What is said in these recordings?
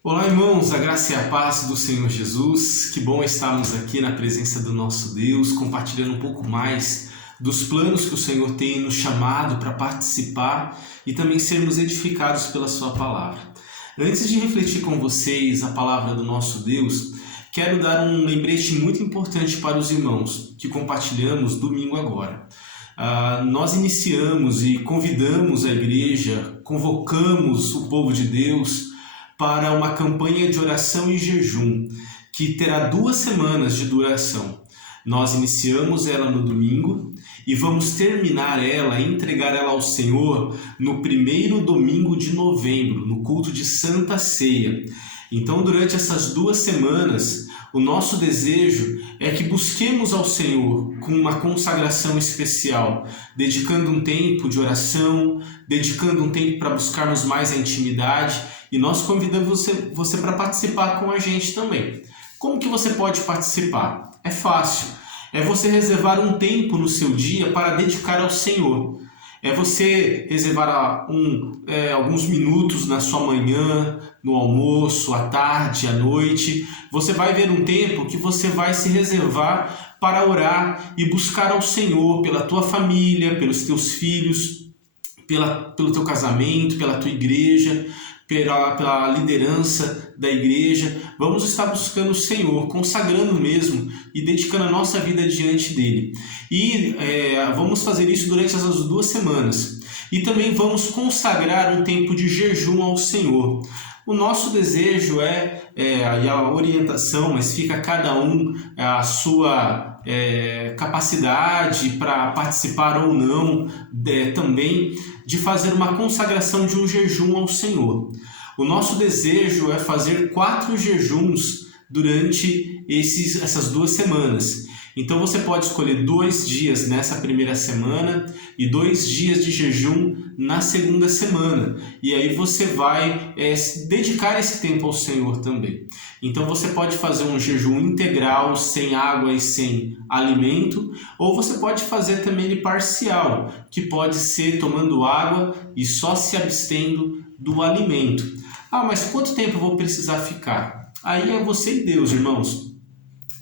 Olá, irmãos, a graça e a paz do Senhor Jesus. Que bom estarmos aqui na presença do nosso Deus, compartilhando um pouco mais dos planos que o Senhor tem nos chamado para participar e também sermos edificados pela sua palavra. Antes de refletir com vocês a palavra do nosso Deus, quero dar um lembrete muito importante para os irmãos que compartilhamos domingo agora. Nós iniciamos e convidamos a igreja, convocamos o povo de Deus para uma campanha de oração e jejum, que terá 2 semanas de duração. Nós iniciamos ela no domingo e vamos terminar ela, entregar ela ao Senhor no primeiro domingo de novembro, no culto de Santa Ceia. Então, durante essas 2 semanas, o nosso desejo é que busquemos ao Senhor com uma consagração especial, dedicando um tempo de oração, dedicando um tempo para buscarmos mais a intimidade, e nós convidamos você para participar com a gente também. Como que você pode participar? É fácil. É você reservar um tempo no seu dia para dedicar ao Senhor. É você reservar alguns minutos na sua manhã, no almoço, à tarde, à noite. Você vai ver um tempo que você vai se reservar para orar e buscar ao Senhor pela tua família, pelos teus filhos, pelo teu casamento, pela tua igreja, pela liderança da igreja. Vamos estar buscando o Senhor, consagrando mesmo e dedicando a nossa vida diante dele. E vamos fazer isso durante essas 2 semanas. E também vamos consagrar um tempo de jejum ao Senhor. O nosso desejo e a orientação, mas fica a cada um a sua capacidade para participar ou não também, de fazer uma consagração de um jejum ao Senhor. O nosso desejo é fazer 4 jejuns durante essas 2 semanas. Então você pode escolher 2 dias nessa primeira semana e 2 dias de jejum na segunda semana. E aí você vai dedicar esse tempo ao Senhor também. Então você pode fazer um jejum integral, sem água e sem alimento, ou você pode fazer também ele parcial, que pode ser tomando água e só se abstendo do alimento. Mas quanto tempo eu vou precisar ficar? Aí é você e Deus, irmãos.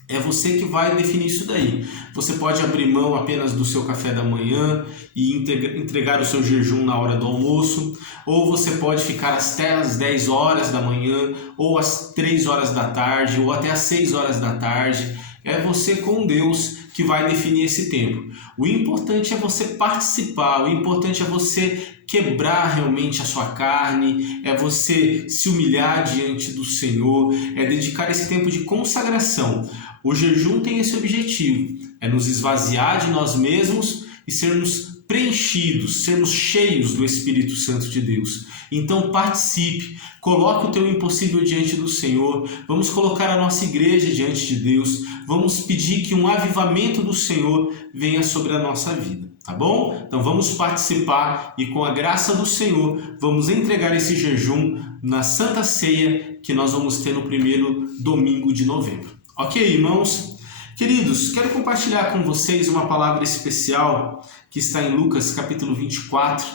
É você que vai definir isso daí. Você pode abrir mão apenas do seu café da manhã e entregar o seu jejum na hora do almoço, ou você pode ficar até às 10 horas da manhã, ou às 3 horas da tarde, ou até às 6 horas da tarde. É você com Deus que vai definir esse tempo. O importante é você participar, o importante é você quebrar realmente a sua carne, é você se humilhar diante do Senhor, é dedicar esse tempo de consagração. O jejum tem esse objetivo, é nos esvaziar de nós mesmos e sermos preenchidos, sermos cheios do Espírito Santo de Deus. Então participe, coloque o teu impossível diante do Senhor, vamos colocar a nossa igreja diante de Deus, vamos pedir que um avivamento do Senhor venha sobre a nossa vida, tá bom? Então vamos participar e com a graça do Senhor vamos entregar esse jejum na Santa Ceia que nós vamos ter no primeiro domingo de novembro. Ok, irmãos? Queridos, quero compartilhar com vocês uma palavra especial que está em Lucas capítulo 24,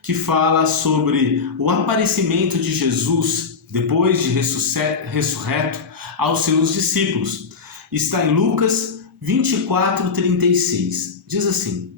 que fala sobre o aparecimento de Jesus depois de ressurreto aos seus discípulos. Está em Lucas 24:36. Diz assim: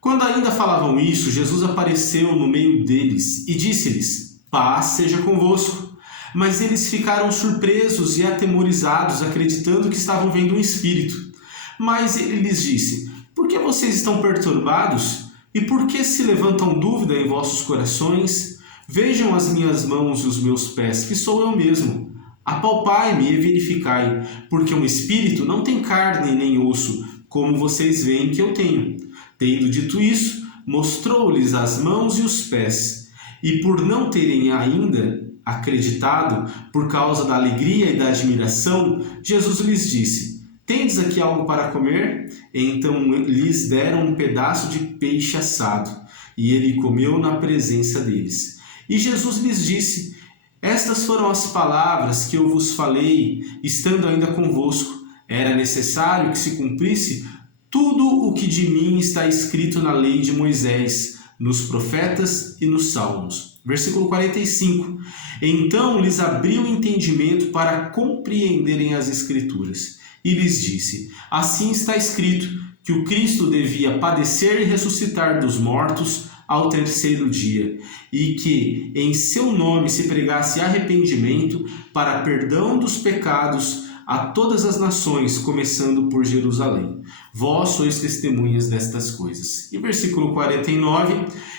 Quando ainda falavam isso, Jesus apareceu no meio deles e disse-lhes: Paz seja convosco. Mas eles ficaram surpresos e atemorizados, acreditando que estavam vendo um espírito. Mas ele lhes disse: Por que vocês estão perturbados? E por que se levantam dúvida em vossos corações? Vejam as minhas mãos e os meus pés, que sou eu mesmo. Apalpai-me e verificai, porque um espírito não tem carne nem osso, como vocês veem que eu tenho. Tendo dito isso, mostrou-lhes as mãos e os pés. E por não terem ainda acreditado, por causa da alegria e da admiração, Jesus lhes disse: Tendes aqui algo para comer? Então lhes deram um pedaço de peixe assado, e ele comeu na presença deles. E Jesus lhes disse: Estas foram as palavras que eu vos falei, estando ainda convosco. Era necessário que se cumprisse tudo o que de mim está escrito na lei de Moisés, nos profetas e nos salmos. Versículo 45. Então lhes abriu o entendimento para compreenderem as Escrituras. E lhes disse: assim está escrito, que o Cristo devia padecer e ressuscitar dos mortos ao terceiro dia, e que em seu nome se pregasse arrependimento para perdão dos pecados a todas as nações, começando por Jerusalém. Vós sois testemunhas destas coisas. E versículo 49,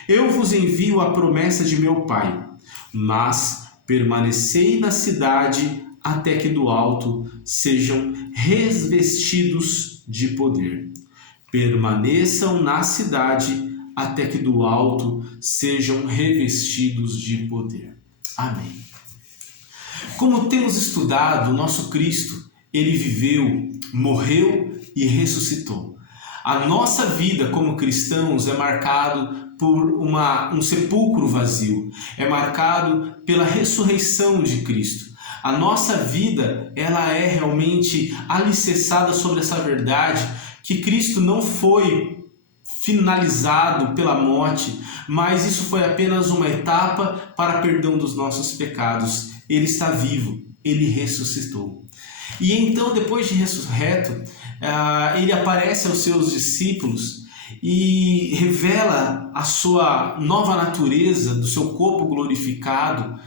eu vos envio a promessa de meu Pai, mas permanecei na cidade até que do alto sejam revestidos de poder. Permaneçam na cidade até que do alto sejam revestidos de poder. Amém. Como temos estudado, o nosso Cristo, ele viveu, morreu e ressuscitou. A nossa vida como cristãos é marcado por um sepulcro vazio, é marcado pela ressurreição de Cristo. A nossa vida, ela é realmente alicerçada sobre essa verdade, que Cristo não foi finalizado pela morte, mas isso foi apenas uma etapa para perdão dos nossos pecados. Ele está vivo, ele ressuscitou. E então, depois de ressurreto, ele aparece aos seus discípulos e revela a sua nova natureza, do seu corpo glorificado,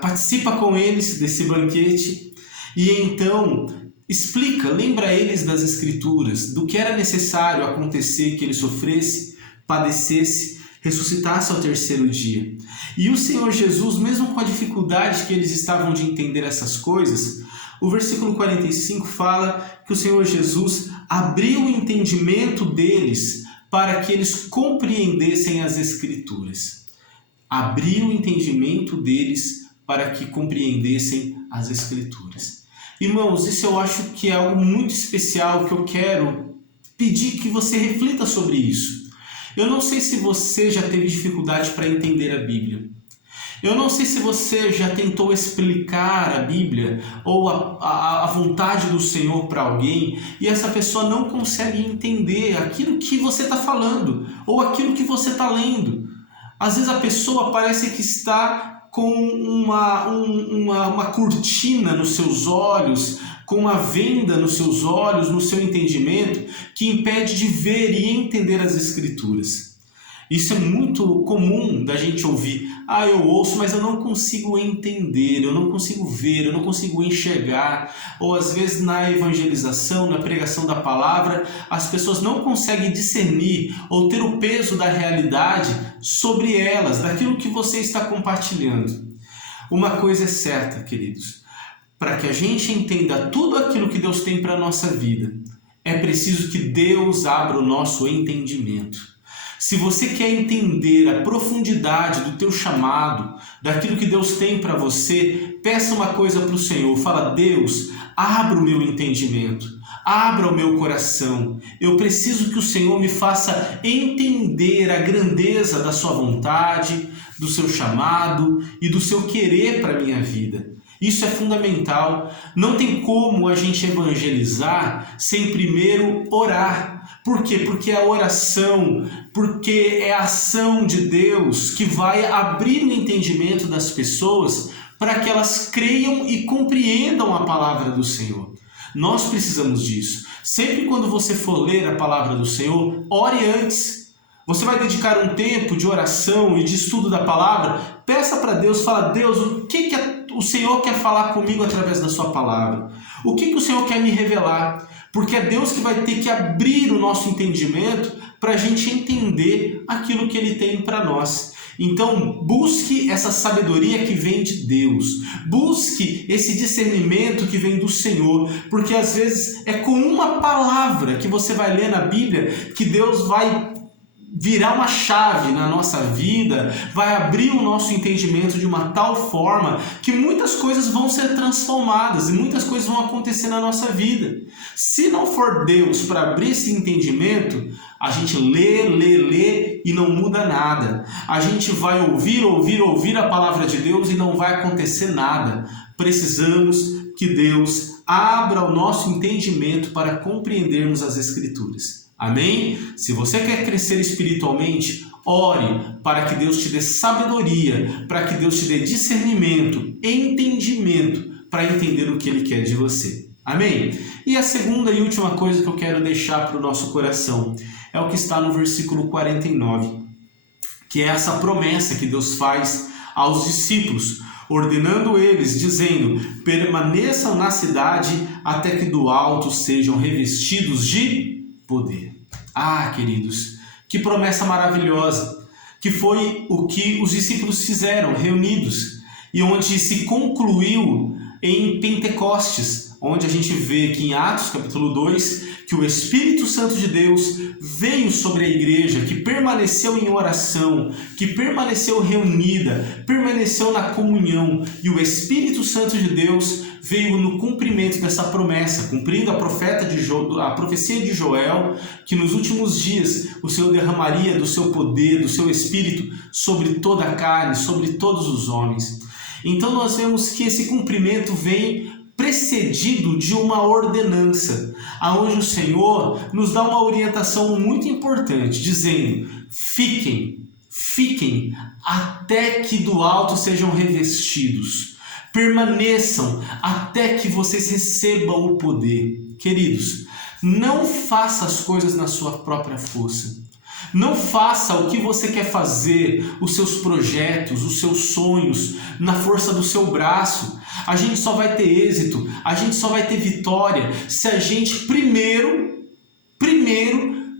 participa com eles desse banquete e então explica, lembra eles das Escrituras, do que era necessário acontecer, que ele sofresse, padecesse, ressuscitasse ao terceiro dia. E o Senhor Jesus, mesmo com a dificuldade que eles estavam de entender essas coisas, o versículo 45 fala que o Senhor Jesus abriu o entendimento deles para que eles compreendessem as Escrituras. Abriu o entendimento deles para que compreendessem as Escrituras. Irmãos, isso eu acho que é algo muito especial, que eu quero pedir que você reflita sobre isso. Eu não sei se você já teve dificuldade para entender a Bíblia. Eu não sei se você já tentou explicar a Bíblia ou a vontade do Senhor para alguém e essa pessoa não consegue entender aquilo que você está falando ou aquilo que você está lendo. Às vezes a pessoa parece que está com uma cortina nos seus olhos, com uma venda nos seus olhos, no seu entendimento, que impede de ver e entender as Escrituras. Isso é muito comum da gente ouvir. Eu ouço, mas eu não consigo entender, eu não consigo ver, eu não consigo enxergar. Ou às vezes na evangelização, na pregação da palavra, as pessoas não conseguem discernir ou ter o peso da realidade sobre elas, daquilo que você está compartilhando. Uma coisa é certa, queridos, para que a gente entenda tudo aquilo que Deus tem para a nossa vida, é preciso que Deus abra o nosso entendimento. Se você quer entender a profundidade do teu chamado, daquilo que Deus tem para você, peça uma coisa para o Senhor. Fala: Deus, abra o meu entendimento, abra o meu coração. Eu preciso que o Senhor me faça entender a grandeza da sua vontade, do seu chamado e do seu querer para a minha vida. Isso é fundamental. Não tem como a gente evangelizar sem primeiro orar. Por quê? Porque é a oração, porque é a ação de Deus que vai abrir o entendimento das pessoas para que elas creiam e compreendam a palavra do Senhor. Nós precisamos disso. Sempre quando você for ler a palavra do Senhor, ore antes. Você vai dedicar um tempo de oração e de estudo da palavra, peça para Deus, fala: Deus, o que o Senhor quer falar comigo através da sua palavra? O que o Senhor quer me revelar? Porque é Deus que vai ter que abrir o nosso entendimento para a gente entender aquilo que Ele tem para nós. Então, busque essa sabedoria que vem de Deus. Busque esse discernimento que vem do Senhor. Porque às vezes é com uma palavra que você vai ler na Bíblia que Deus vai virar uma chave na nossa vida, vai abrir o nosso entendimento de uma tal forma que muitas coisas vão ser transformadas e muitas coisas vão acontecer na nossa vida. Se não for Deus para abrir esse entendimento, a gente lê e não muda nada. A gente vai ouvir a palavra de Deus e não vai acontecer nada. Precisamos que Deus abra o nosso entendimento para compreendermos as Escrituras. Amém? Se você quer crescer espiritualmente, ore para que Deus te dê sabedoria, para que Deus te dê discernimento, entendimento, para entender o que Ele quer de você. Amém? E a segunda e última coisa que eu quero deixar para o nosso coração é o que está no versículo 49, que é essa promessa que Deus faz aos discípulos, ordenando eles, dizendo: permaneçam na cidade até que do alto sejam revestidos de poder. Ah, queridos, que promessa maravilhosa, que foi o que os discípulos fizeram, reunidos, e onde se concluiu em Pentecostes, onde a gente vê que em Atos capítulo 2, que o Espírito Santo de Deus veio sobre a igreja, que permaneceu em oração, que permaneceu reunida, permaneceu na comunhão, e o Espírito Santo de Deus veio no cumprimento dessa promessa, cumprindo a profecia de Joel, que nos últimos dias o Senhor derramaria do seu poder, do seu Espírito, sobre toda a carne, sobre todos os homens. Então nós vemos que esse cumprimento vem precedido de uma ordenança, aonde o Senhor nos dá uma orientação muito importante, dizendo: fiquem até que do alto sejam revestidos, permaneçam até que vocês recebam o poder. Queridos, não faça as coisas na sua própria força. Não faça o que você quer fazer, os seus projetos, os seus sonhos, na força do seu braço. A gente só vai ter êxito, a gente só vai ter vitória se a gente primeiro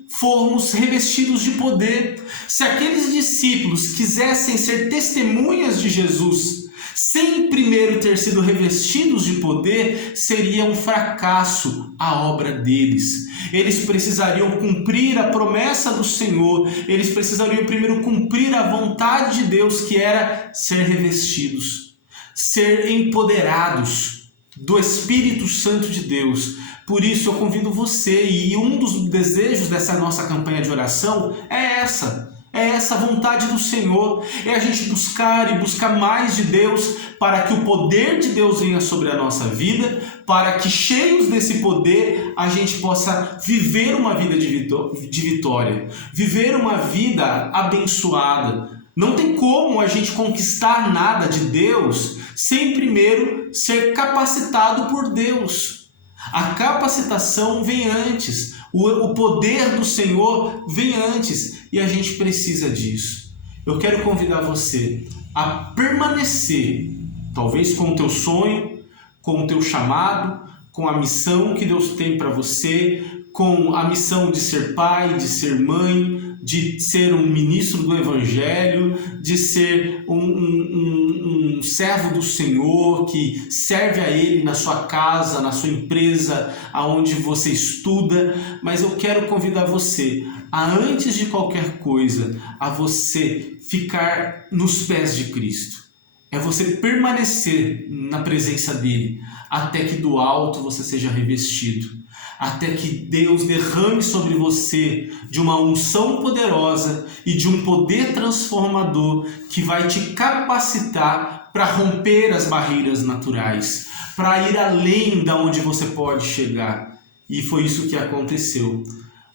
formos revestidos de poder. Se aqueles discípulos quisessem ser testemunhas de Jesus, sem primeiro ter sido revestidos de poder, seria um fracasso a obra deles. Eles precisariam cumprir a promessa do Senhor, eles precisariam primeiro cumprir a vontade de Deus, que era ser revestidos, ser empoderados do Espírito Santo de Deus. Por isso eu convido você, e um dos desejos dessa nossa campanha de oração é essa vontade do Senhor, é a gente buscar mais de Deus, para que o poder de Deus venha sobre a nossa vida, para que cheios desse poder a gente possa viver uma vida de vitória, viver uma vida abençoada. Não tem como a gente conquistar nada de Deus sem primeiro ser capacitado por Deus. A capacitação vem antes, o poder do Senhor vem antes, e a gente precisa disso. Eu quero convidar você a permanecer, talvez com o teu sonho, com o teu chamado, com a missão que Deus tem para você, com a missão de ser pai, de ser mãe, de ser um ministro do Evangelho, de ser um servo do Senhor que serve a Ele na sua casa, na sua empresa, aonde você estuda. Mas eu quero convidar você a, antes de qualquer coisa, a você ficar nos pés de Cristo. É você permanecer na presença dEle, até que do alto você seja revestido, até que Deus derrame sobre você de uma unção poderosa e de um poder transformador que vai te capacitar para romper as barreiras naturais, para ir além de onde você pode chegar. E foi isso que aconteceu.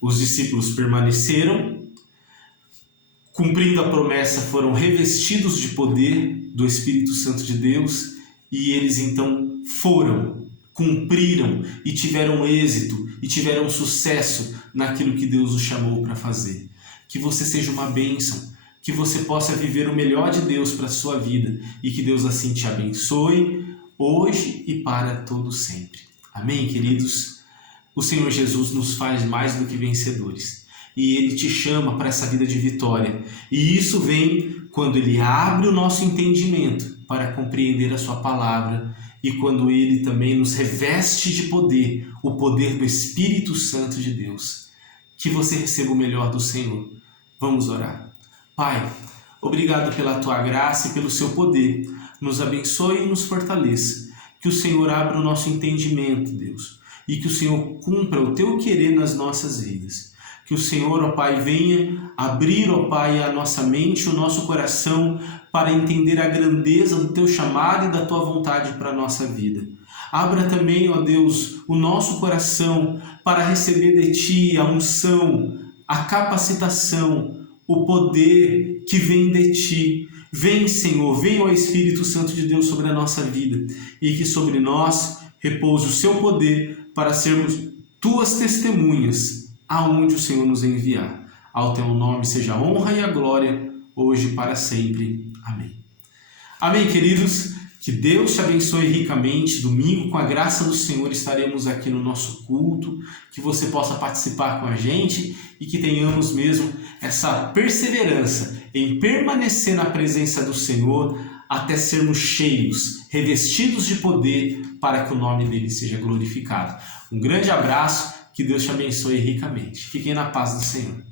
Os discípulos permaneceram, cumprindo a promessa, foram revestidos de poder do Espírito Santo de Deus, e eles então cumpriram e tiveram êxito e tiveram sucesso naquilo que Deus os chamou para fazer. Que você seja uma bênção, que você possa viver o melhor de Deus para a sua vida, e que Deus assim te abençoe hoje e para todo sempre. Amém, queridos? O Senhor Jesus nos faz mais do que vencedores, e Ele te chama para essa vida de vitória, e isso vem quando Ele abre o nosso entendimento para compreender a sua palavra, e quando Ele também nos reveste de poder, o poder do Espírito Santo de Deus. Que você receba o melhor do Senhor. Vamos orar. Pai, obrigado pela Tua graça e pelo Seu poder. Nos abençoe e nos fortaleça. Que o Senhor abra o nosso entendimento, Deus, e que o Senhor cumpra o Teu querer nas nossas vidas. Que o Senhor, ó Pai, venha abrir, ó Pai, a nossa mente, o nosso coração, para entender a grandeza do Teu chamado e da Tua vontade para a nossa vida. Abra também, ó Deus, o nosso coração para receber de Ti a unção, a capacitação, o poder que vem de Ti. Vem, Senhor, vem, ó Espírito Santo de Deus, sobre a nossa vida e que sobre nós repouse o Seu poder para sermos Tuas testemunhas aonde o Senhor nos enviar. Ao Teu nome seja a honra e a glória, hoje e para sempre. Amém. Amém, queridos? Que Deus te abençoe ricamente. Domingo, com a graça do Senhor, estaremos aqui no nosso culto, que você possa participar com a gente e que tenhamos mesmo essa perseverança em permanecer na presença do Senhor até sermos cheios, revestidos de poder para que o nome dele seja glorificado. Um grande abraço, que Deus te abençoe ricamente. Fiquem na paz do Senhor.